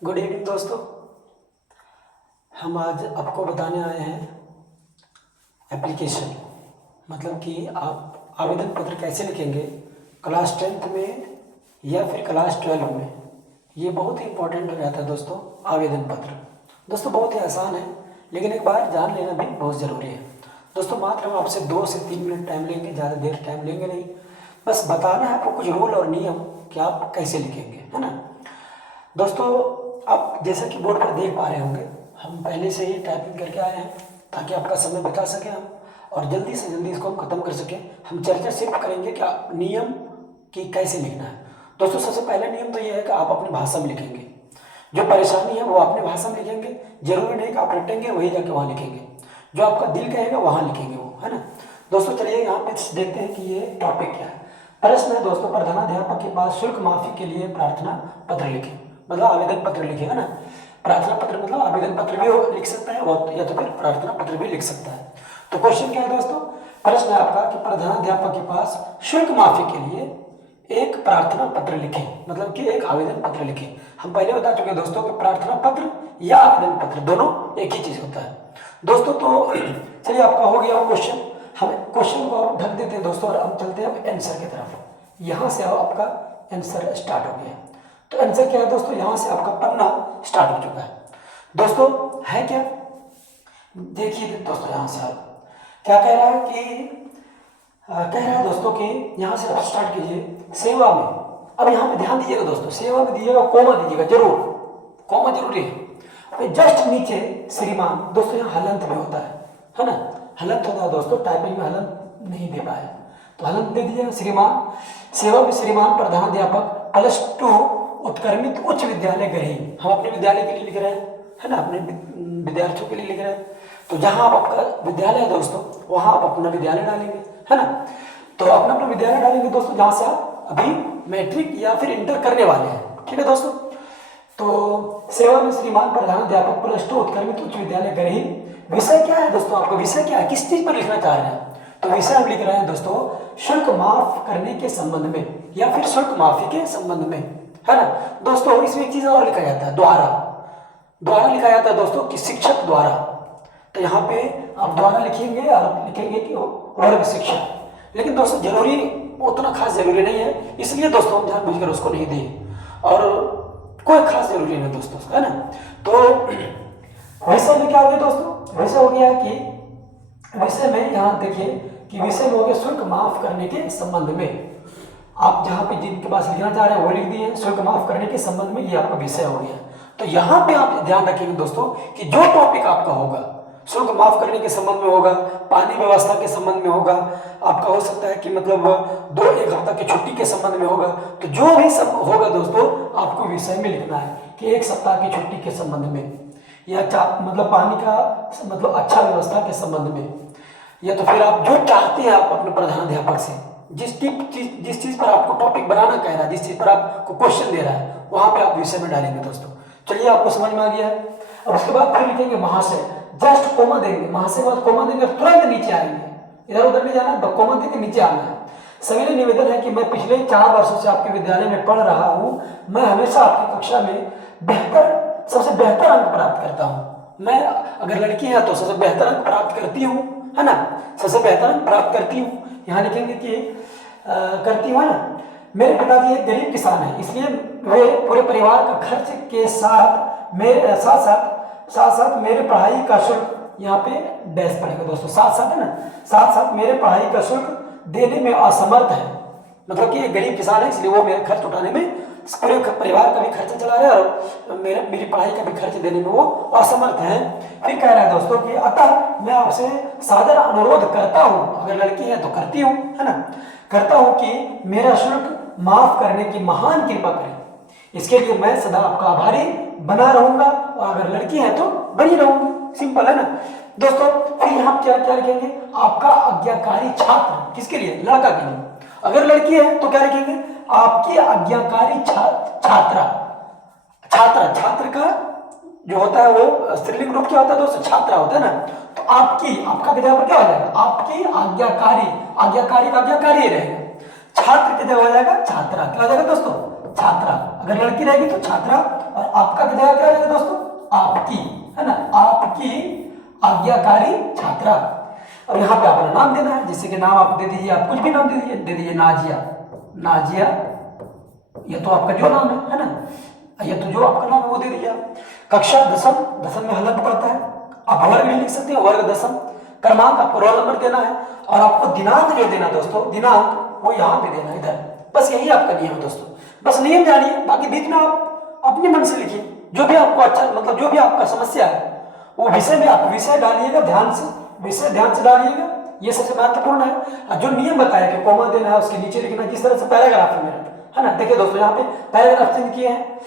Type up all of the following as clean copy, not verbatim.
Good evening दोस्तों। हम आज आपको बताने आए हैं एप्लीकेशन, मतलब कि आप आवेदन पत्र कैसे लिखेंगे क्लास 10th में या फिर क्लास 12 में। ये बहुत ही इम्पोर्टेंट हो जाता है दोस्तों आवेदन पत्र। दोस्तों बहुत ही आसान है, लेकिन एक बार जान लेना भी बहुत ज़रूरी है। दोस्तों मात्र हम आपसे 2 से 3 मिनट टाइम लेंगे, ज़्यादा देर टाइम लेंगे नहीं। बस बताना है आपको कुछ रूल और नियम कि आप कैसे लिखेंगे, है ना। दोस्तों आप जैसा कि बोर्ड पर देख पा रहे होंगे, हम पहले से ही टाइपिंग करके आए हैं ताकि आपका समय बचा सकें हम, और जल्दी से जल्दी इसको हम ख़त्म कर सकें। हम चर्चा सिर्फ करेंगे कि नियम कि कैसे लिखना है। दोस्तों सबसे पहला नियम तो ये है कि आप अपनी भाषा में लिखेंगे। जो परेशानी है वो अपनी भाषा में लिखेंगे, जरूरी नहीं कि आप रटेंगे वही जाके वहाँ लिखेंगे। जो आपका दिल कहेगा वहाँ लिखेंगे वो, है ना। दोस्तों चलिए यहाँ पे देखते हैं कि ये टॉपिक क्या है। प्रश्न है दोस्तों, प्रधानाध्यापक के पास शुल्क माफी के लिए प्रार्थना पत्र लिखें, मतलब आवेदन पत्र लिखे, है ना। प्रार्थना पत्र मतलब आवेदन पत्र भी लिख सकता है या तो फिर प्रार्थना पत्र भी लिख सकता है। तो क्वेश्चन क्या है दोस्तों, प्रश्न है आपका कि प्रधानाध्यापक के पास शुल्क माफी के लिए एक प्रार्थना पत्र लिखें, मतलब कि एक आवेदन पत्र लिखें। हम पहले बता चुके दोस्तों कि प्रार्थना पत्र या आवेदन पत्र दोनों एक ही चीज होता है दोस्तों। तो चलिए आपका हो गया क्वेश्चन, हम क्वेश्चन को ढक देते हैं दोस्तों और हम चलते हैं आंसर की तरफ। यहाँ से आपका आंसर स्टार्ट हो गया। तो आंसर क्या है दोस्तों, यहाँ से आपका पन्ना स्टार्ट हो चुका है दोस्तों। है क्या, देखिए दोस्तों यहाँ से आप क्या कह रहा है कि कह रहा है दोस्तों कि यहाँ से आप स्टार्ट कीजिए सेवा में। अब यहाँ पे ध्यान दीजिएगा दोस्तों, सेवा में दीजिएगा कोमा दीजिएगा, जरूर कोमा जरूरी है। जस्ट नीचे श्रीमान, दोस्तों यहाँ हलंत में होता है ना, हलंत होता है दोस्तों, टाइपिंग में हलंत नहीं दे पाए तो हलंत दे दीजिएगा श्रीमान। सेवा में श्रीमान प्रधानाध्यापक +2 उत्क्रमित उच्च विद्यालय गृही, हम अपने विद्यालय के लिए लिख रहे हैं, है ना, अपने विद्यार्थियों के लिए लिख रहे हैं। तो जहां आप आपका विद्यालय है दोस्तों वहां आप अपना विद्यालय डालेंगे, है ना। तो अपना अपना विद्यालय डालेंगे दोस्तों जहां से आप अभी मैट्रिक या फिर इंटर करने वाले हैं, ठीक है दोस्तों। तो सेवा में श्रीमान प्रधानाध्यापक +2 उत्क्रमित उच्च विद्यालय गृही। विषय क्या है दोस्तों, आपका विषय क्या है, किस चीज पर लिखना चाह रहे हैं। तो विषय हम लिख रहे हैं दोस्तों शुल्क माफ करने के संबंध में या फिर शुल्क माफी के संबंध में, है ना। दोस्तों इसमें एक चीज और लिखा जाता है, द्वारा लिखा जाता है दोस्तों कि शिक्षक द्वारा। तो यहाँ पे आप द्वारा लिखेंगे और लिखेंगे कि वर्ग शिक्षक, लेकिन दोस्तों जरूरी उतना खास जरूरी नहीं है, इसलिए दोस्तों हम जानबूझकर उसको नहीं दिए और कोई खास जरूरी नहीं दोस्तों, है ना। तो विषय में क्या हो गया दोस्तों, विषय हो गया कि विषय में यहाँ देखिए कि विषय में हो गया शुल्क माफ करने के संबंध में। आप जहाँ पे जिनके पास लिखना चाह रहे हैं वो लिख दिए शुल्क माफ करने के संबंध में, ये आपका विषय हो गया। तो यहाँ पे आप ध्यान रखेंगे दोस्तों कि जो टॉपिक आपका होगा शुल्क माफ करने के संबंध में होगा, पानी व्यवस्था के संबंध में होगा, आपका हो सकता है कि मतलब 1 हफ्ता की छुट्टी के संबंध में होगा। तो जो भी सब होगा दोस्तों आपको विषय में लिखना है कि 1 सप्ताह की छुट्टी के संबंध में, या मतलब पानी का मतलब अच्छा व्यवस्था के संबंध में, या तो फिर आप जो चाहते हैं आप अपने प्रधानाध्यापक से जिस चीज पर आपको टॉपिक बनाना कह रहा है, जिस चीज पर आपको क्वेश्चन दे रहा है, वहां पे आप विषय में डालेंगे दोस्तों। चलिए आपको समझ में आ गया है। अब उसके बाद फिर लिखेंगे महाशय, जस्ट कोमा देंगे, महाशय के बाद कोमा देंगे, तुरंत नीचे आएंगे, इधर उधर नहीं जाना, कोमा देके नीचे आना है। सभी निवेदन है कि मैं पिछले 4 वर्षों से आपके विद्यालय में पढ़ रहा हूँ, मैं हमेशा आपकी कक्षा में सबसे बेहतर अंक प्राप्त करता हूँ। मैं अगर लड़की है तो सबसे बेहतर अंक प्राप्त करती हूँ, है ना, सबसे बेहतर अंक प्राप्त करती हूँ। यहाँ लिखेंगे कि करती हूँ, है ना। मेरे पिताजी एक गरीब किसान है, इसलिए वे पूरे परिवार का खर्च के साथ मेरे साथ मेरे पढ़ाई का शुल्क, यहाँ पे डैश पड़ेगा दोस्तों, साथ है ना, साथ मेरे पढ़ाई का शुल्क देने में असमर्थ है। मतलब कि गरीब किसान है इसलिए वो मेरे खर्च उठाने में, पूरे परिवार का भी खर्च चला रहा है और मेरी पढ़ाई का भी खर्च देने में वो असमर्थ है। फिर कह रहा है दोस्तों कि अतः मैं आपसे सादर अनुरोध करता हूँ, अगर लड़की है तो करती हूँ, है ना, करता हूँ कि मेरा शुल्क माफ करने की महान कृपा करें। इसके लिए मैं सदा आपका आभारी बना रहूंगा, और अगर लड़की है तो बनी रहूंगी। सिंपल है ना दोस्तों। फिर यहाँ क्या क्या लिखेंगे, आपका आज्ञाकारी छात्र, किसके लिए, लड़का के लिए। अगर लड़की है तो क्या लिखेंगे, आपकी आज्ञाकारी छात्रा। छात्र का जो होता है वो स्त्रीलिंग रूप क्या होता है दोस्तों, छात्रा होता है ना। तो आपका यहाँ पर क्या हो जाएगा, आपकी आज्ञाकारी का आज्ञाकारी रहेगा। छात्र की जगह हो जाएगा छात्रा। क्या हो जाएगा दोस्तों? छात्रा। अगर लड़की रहेगी तो छात्रा, और आपका की जगह क्या हो जाएगा दोस्तों? आपकी, है ना, आपकी आज्ञाकारी छात्रा। अब यहाँ पे अपना नाम देना है, जैसे कि नाम आप दे दीजिए, आप कुछ भी नाम दे दीजिए नाजिया। नाजिया, ये तो आपका जो नाम है ना, ये तो जो आपका नाम है वो दे दीजिए। कक्षा दसम, दसम में हलक पड़ता है, आप वर्ग भी लिख सकते हैं, वर्ग दसम। क्रमांक आपको रोल नंबर देना है, और आपको दिनांक जो देना दोस्तों, दिनांक वो यहाँ पे देना है इधर। बस यही आपका नियम है दोस्तों, बस नियम जानिए, बाकी बीच में आप अपने मन से लिखिए जो भी आपको अच्छा, मतलब जो भी आपका समस्या है वो विषय में आप विषय डालिएगा ध्यान से, विषय ध्यान से डालिएगा, ये सबसे महत्वपूर्ण है। और जो नियम बताया कि कॉमा देना है, उसके नीचे लिखना, जिस तरह से पैराग्राफ है मेरा, है ना। देखिए दोस्तों यहाँ पे पैराग्राफ चेंज किए हैं,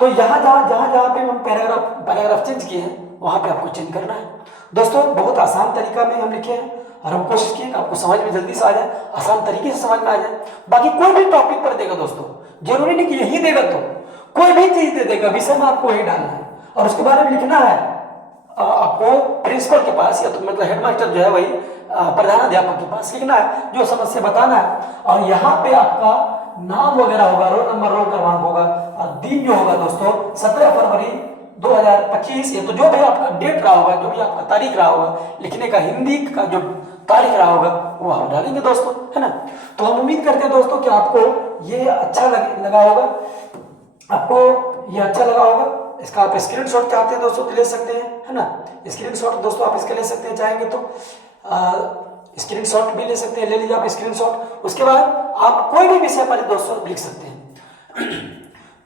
तो यहाँ जहाँ पे हम पैराग्राफ चेंज किए हैं वहाँ पे आपको चेंज करना है दोस्तों। बहुत आसान तरीका में हम लिखे हैं, और हम कोशिश किए कि आपको समझ में जल्दी से आ जाए, आसान तरीके से समझ में आ जाए। बाकी कोई भी टॉपिक पर देगा दोस्तों, जरूरी नहीं कि यही देगा, तो कोई भी चीज दे देगा, विषय में आपको वही डालना है, और उसके बारे में लिखना है आपको प्रिंसिपल के पास, या तो मतलब हेडमास्टर जो है वही प्रधानाध्यापक के पास लिखना है, जो समस्या बताना है। और यहाँ पे आपका नाम वगैरह होगा, रोल नंबर, रोल क्रमांक होगा, और दिन जो होगा दोस्तों 17 फरवरी 2025, ये तो जो भी आपका डेट रहा होगा, जो भी आपका तारीख रहा होगा लिखने का, हिंदी का जो तारीख रहा होगा वो हम डालेंगे दोस्तों, है ना। तो हम उम्मीद करते हैं दोस्तों कि आपको ये अच्छा लगा होगा, आपको ये अच्छा लगा होगा। इसका आप स्क्रीनशॉट चाहते हैं दोस्तों तो ले सकते हैं, है ना। स्क्रीनशॉट दोस्तों आप इसके ले सकते हैं, चाहेंगे तो स्क्रीनशॉट भी ले सकते हैं, ले लीजिए आप स्क्रीनशॉट। उसके बाद आप कोई भी विषय पर दोस्तों लिख सकते हैं।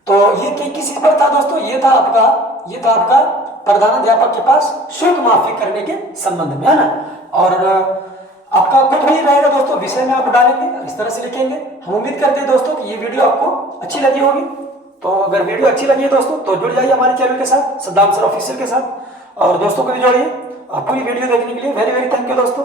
तो ये किस चीज पर था दोस्तों? ये था आपका प्रधानाध्यापक के पास शुल्क माफी करने के संबंध में, है ना। और आपका कुछ भी रहेगा दोस्तों, विषय में आप डालेंगे, इस तरह से लिखेंगे। हम उम्मीद करते हैं दोस्तों कि ये वीडियो आपको अच्छी लगी होगी। तो अगर वीडियो अच्छी लगी है दोस्तों तो जुड़ जाइए हमारे चैनल के साथ, सद्दाम सर ऑफिशियल के साथ, और दोस्तों को भी जोड़िए। पूरी वीडियो देखने के लिए वेरी वेरी थैंक यू दोस्तों।